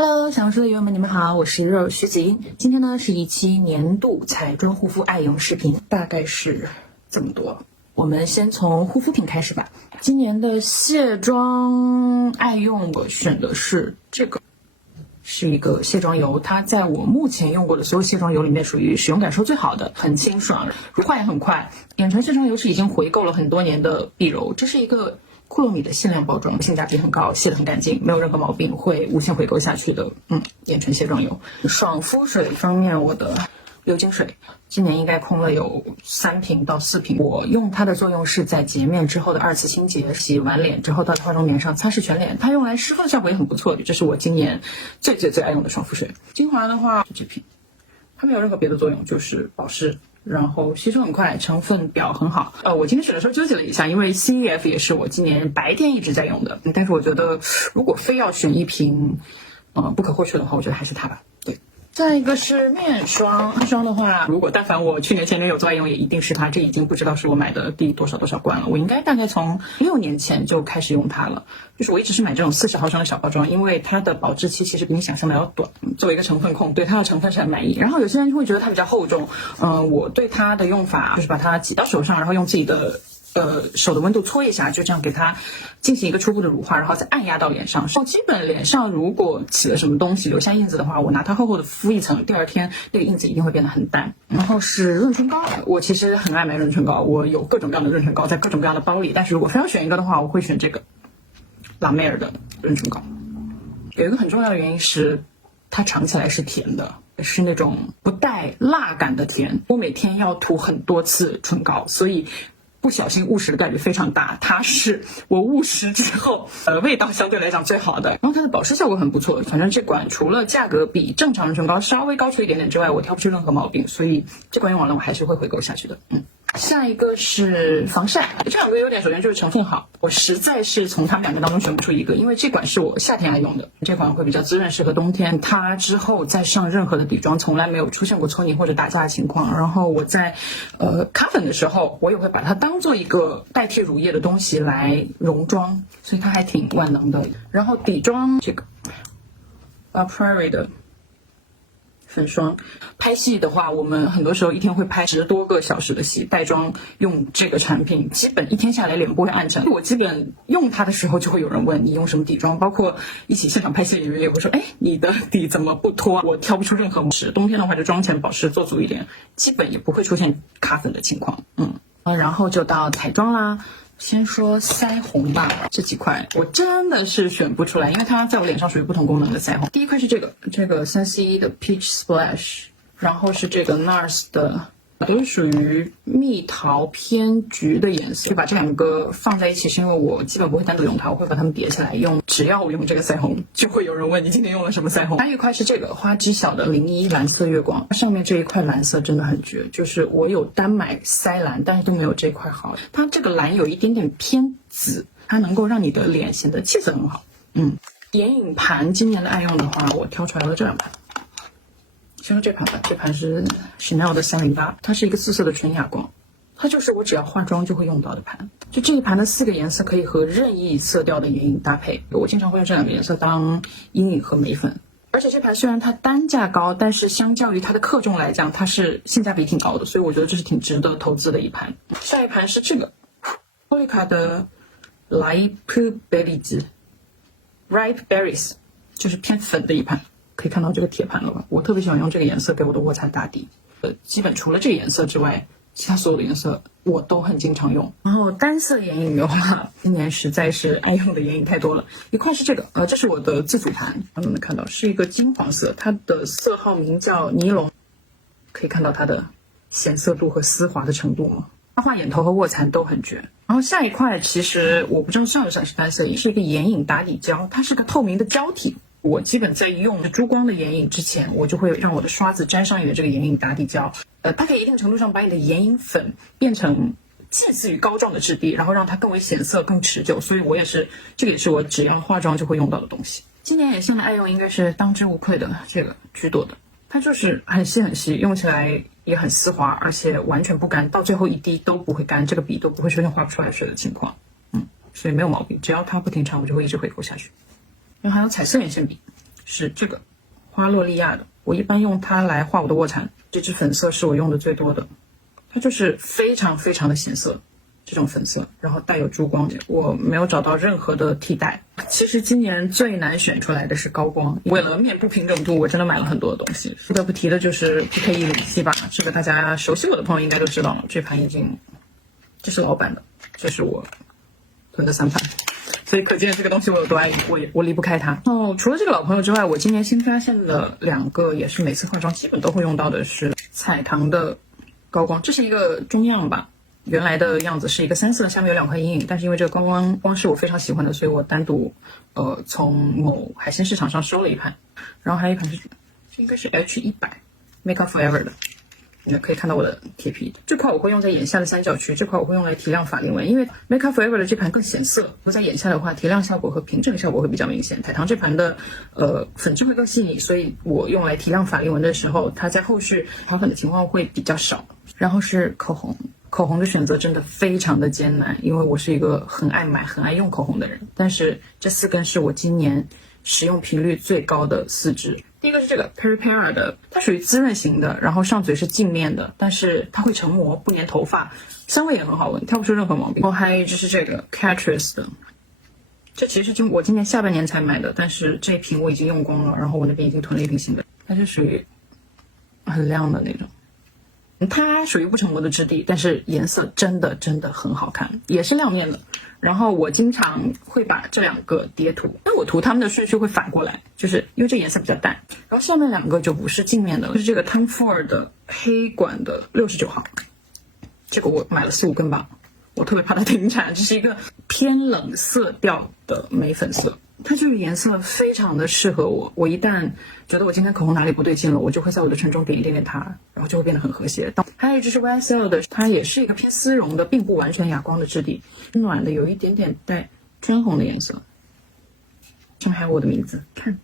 Hello，小红书的友友们，你们好，我是肉徐子英。今天呢是一期年度彩妆护肤爱用视频，大概是这么多。我们先从护肤品开始吧。今年的卸妆爱用，我选的是这个，是一个卸妆油，它在我目前用过的所有卸妆油里面属于使用感受最好的，很清爽，乳化也很快。眼唇卸妆油是已经回购了很多年的碧柔，这是一个库洛米的限量包装，性价比很高，卸得很干净，没有任何毛病，会无限回购下去的。眼唇卸妆油。爽肤水方面，我的流金水今年应该空了有3瓶到4瓶。我用它的作用是在洁面之后的2次清洁，洗完脸之后到化妆棉上擦拭全脸，它用来湿敷效果也很不错，这是我今年最爱用的爽肤水。精华的话，这瓶它没有任何别的作用，就是保湿。然后吸收很快，成分表很好。我今天选的时候纠结了一下，因为 CEF 也是我今年白天一直在用的，但是我觉得如果非要选一瓶，不可或缺的话，我觉得还是它吧。对。再一个是面霜，面霜的话，如果但凡我去年前女友最爱用，也一定是它。这已经不知道是我买的第多少罐了，我应该大概从6年前就开始用它了。就是我一直是买这种40毫升的小包装，因为它的保质期其实比你想象的要短。作为一个成分控，对它的成分是很满意。然后有些人就会觉得它比较厚重，我对它的用法就是把它挤到手上，然后用自己的手的温度搓一下，就这样给它进行一个初步的乳化，然后再按压到脸上。基本脸上如果起了什么东西留下印子的话，我拿它厚厚的敷一层，第二天那个印子一定会变得很淡。然后是润唇膏，我其实很爱买润唇膏，我有各种各样的润唇膏在各种各样的包里，但是如果非要选一个的话，我会选这个拉梅尔的润唇膏。有一个很重要的原因是它尝起来是甜的，是那种不带辣感的甜。我每天要涂很多次唇膏，所以不小心误食的概率非常大，它是我误食之后味道相对来讲最好的，然后它的保湿效果很不错。反正这款除了价格比正常的唇膏稍微高出一点点之外，我挑不出任何毛病，所以这款用完了我还是会回购下去的。下一个是防晒，这两个优点首先就是成分好，我实在是从它们两个当中选不出一个，因为这款是我夏天爱用的，这款会比较滋润，适合冬天。它之后再上任何的底妆从来没有出现过搓泥或者打架的情况。然后我在咖粉的时候，我也会把它当做一个代替乳液的东西来溶妆，所以它还挺万能的。然后底妆这个 La Prairie 的粉霜，拍戏的话，我们很多时候一天会拍10多个小时的戏，带妆用这个产品，基本一天下来脸不会暗沉。我基本用它的时候，就会有人问你用什么底妆，包括一起现场拍戏的演员也会说，你的底怎么不脱？我挑不出任何模式。冬天的话，就妆前保湿做足一点，基本也不会出现卡粉的情况。然后就到彩妆啦。先说腮红吧，这几块我真的是选不出来，因为它在我脸上属于不同功能的腮红。第一块是这个3CE 的 Peach Splash， 然后是这个 NARS 的，都是属于蜜桃偏橘的颜色。就把这两个放在一起，是因为我基本不会单独用它，我会把它们叠起来用。只要我用这个腮红，就会有人问你今天用了什么腮红。还有一块是这个花姬小的01蓝色月光，上面这一块蓝色真的很绝，就是我有单买腮蓝，但是都没有这块好。它这个蓝有一点点偏紫，它能够让你的脸显得气色很好。眼影盘今年的爱用的话，我挑出来了这两盘。先说这盘吧，这盘是 Chanel 的308，它是一个4色的纯哑光，它就是我只要化妆就会用到的盘。就这一盘的4个颜色可以和任意色调的眼影搭配，我经常会用这2个颜色当阴影和眉粉。而且这盘虽然它单价高，但是相较于它的克重来讲，它是性价比挺高的，所以我觉得这是挺值得投资的一盘。下一盘是这个 Holika 的 Ripe Berries， 就是偏粉的一盘。可以看到这个铁盘了吧？我特别喜欢用这个颜色给我的卧蚕打底。基本除了这个颜色之外，其他所有的颜色我都很经常用。然后单色眼影的话，今年实在是爱用的眼影太多了。一块是这个，这是我的自主盘，能看到是一个金黄色，它的色号名叫尼龙，可以看到它的显色度和丝滑的程度吗？它画眼头和卧蚕都很绝。然后下一块其实我不知道算不算是单色眼，是一个眼影打底胶，它是个透明的胶体。我基本在用珠光的眼影之前，我就会让我的刷子沾上一点这个眼影打底胶，它可以一定程度上把你的眼影粉变成近似于膏状的质地，然后让它更为显色更持久，所以这个也是我只要化妆就会用到的东西。今年眼线的爱用应该是当之无愧的这个居朵的，它就是很细很细，用起来也很丝滑，而且完全不干，到最后一滴都不会干，这个笔都不会出现画不出来水的情况。所以没有毛病，只要它不停产，我就会一直回购下去。然后还有彩色眼线笔，是这个花洛丽亚的，我一般用它来画我的卧蚕，这支粉色是我用的最多的，它就是非常非常的显色，这种粉色，然后带有珠光，我没有找到任何的替代。其实今年最难选出来的是高光，为了面部平整度，我真的买了很多的东西。不得不提的就是 PK107吧，这个大家熟悉我的朋友应该都知道了，这盘已经，这是老版的，这是我囤的3盘。所以可见这个东西我有多爱，我离不开它。除了这个老朋友之外，我今年新发现的2个也是每次化妆基本都会用到的是彩棠的高光，这是一个中样吧，原来的样子是一个3色，下面有2块阴影，但是因为这个高光是我非常喜欢的，所以我单独从某海鲜市场上收了一盘。然后还有一盘是这应该是 H100 Make Up Forever 的，你可以看到我的贴皮，这块我会用在眼下的三角区，这块我会用来提亮法令纹，因为 Make Up Forever 的这盘更显色，我在眼下的话提亮效果和平整效果会比较明显。彩棠这盘的粉质会更细腻，所以我用来提亮法令纹的时候，它在后续跑粉的情况会比较少。然后是口红，口红的选择真的非常的艰难，因为我是一个很爱买很爱用口红的人，但是这4根是我今年使用频率最高的4支。第一个是这个 Peripera 的，它属于滋润型的，然后上嘴是镜面的，但是它会成膜不粘头发，香味也很好闻，挑不出任何毛病。然后还有就是这个 Catrice 的，这其实是我今年下半年才买的，但是这一瓶我已经用光了，然后我那边已经囤了一瓶新的，它是属于很亮的那种，它属于不成膜的质地，但是颜色真的很好看，也是亮面的。然后我经常会把这2个叠涂，因为我涂它们的顺序会反过来，就是因为这颜色比较淡。然后下面2个就不是镜面的了，就是这个 Tom Ford 的黑管的69号，这个我买了4-5根吧，我特别怕它停产，这是一个偏冷色调的眉粉色。它这个颜色非常的适合我，我一旦觉得我今天口红哪里不对劲了，我就会在我的唇中点一点点它，然后就会变得很和谐。还有就是 YSL 的，它也是一个偏丝绒的，并不完全哑光的质地，暖的有一点点带砖红的颜色。上面还有我的名字，看，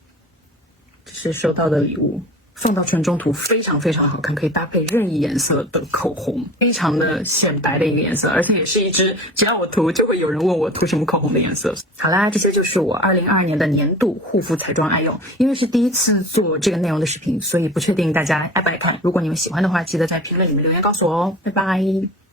这是收到的礼物，放到唇中涂非常好看，可以搭配任意颜色的口红，非常的显白的一个颜色，而且也是一支只要我涂就会有人问我涂什么口红的颜色。好啦，这些就是我2022年的年度护肤彩妆爱用，因为是第一次做这个内容的视频，所以不确定大家爱不爱看。如果你们喜欢的话，记得在评论里面留言告诉我哦，拜拜。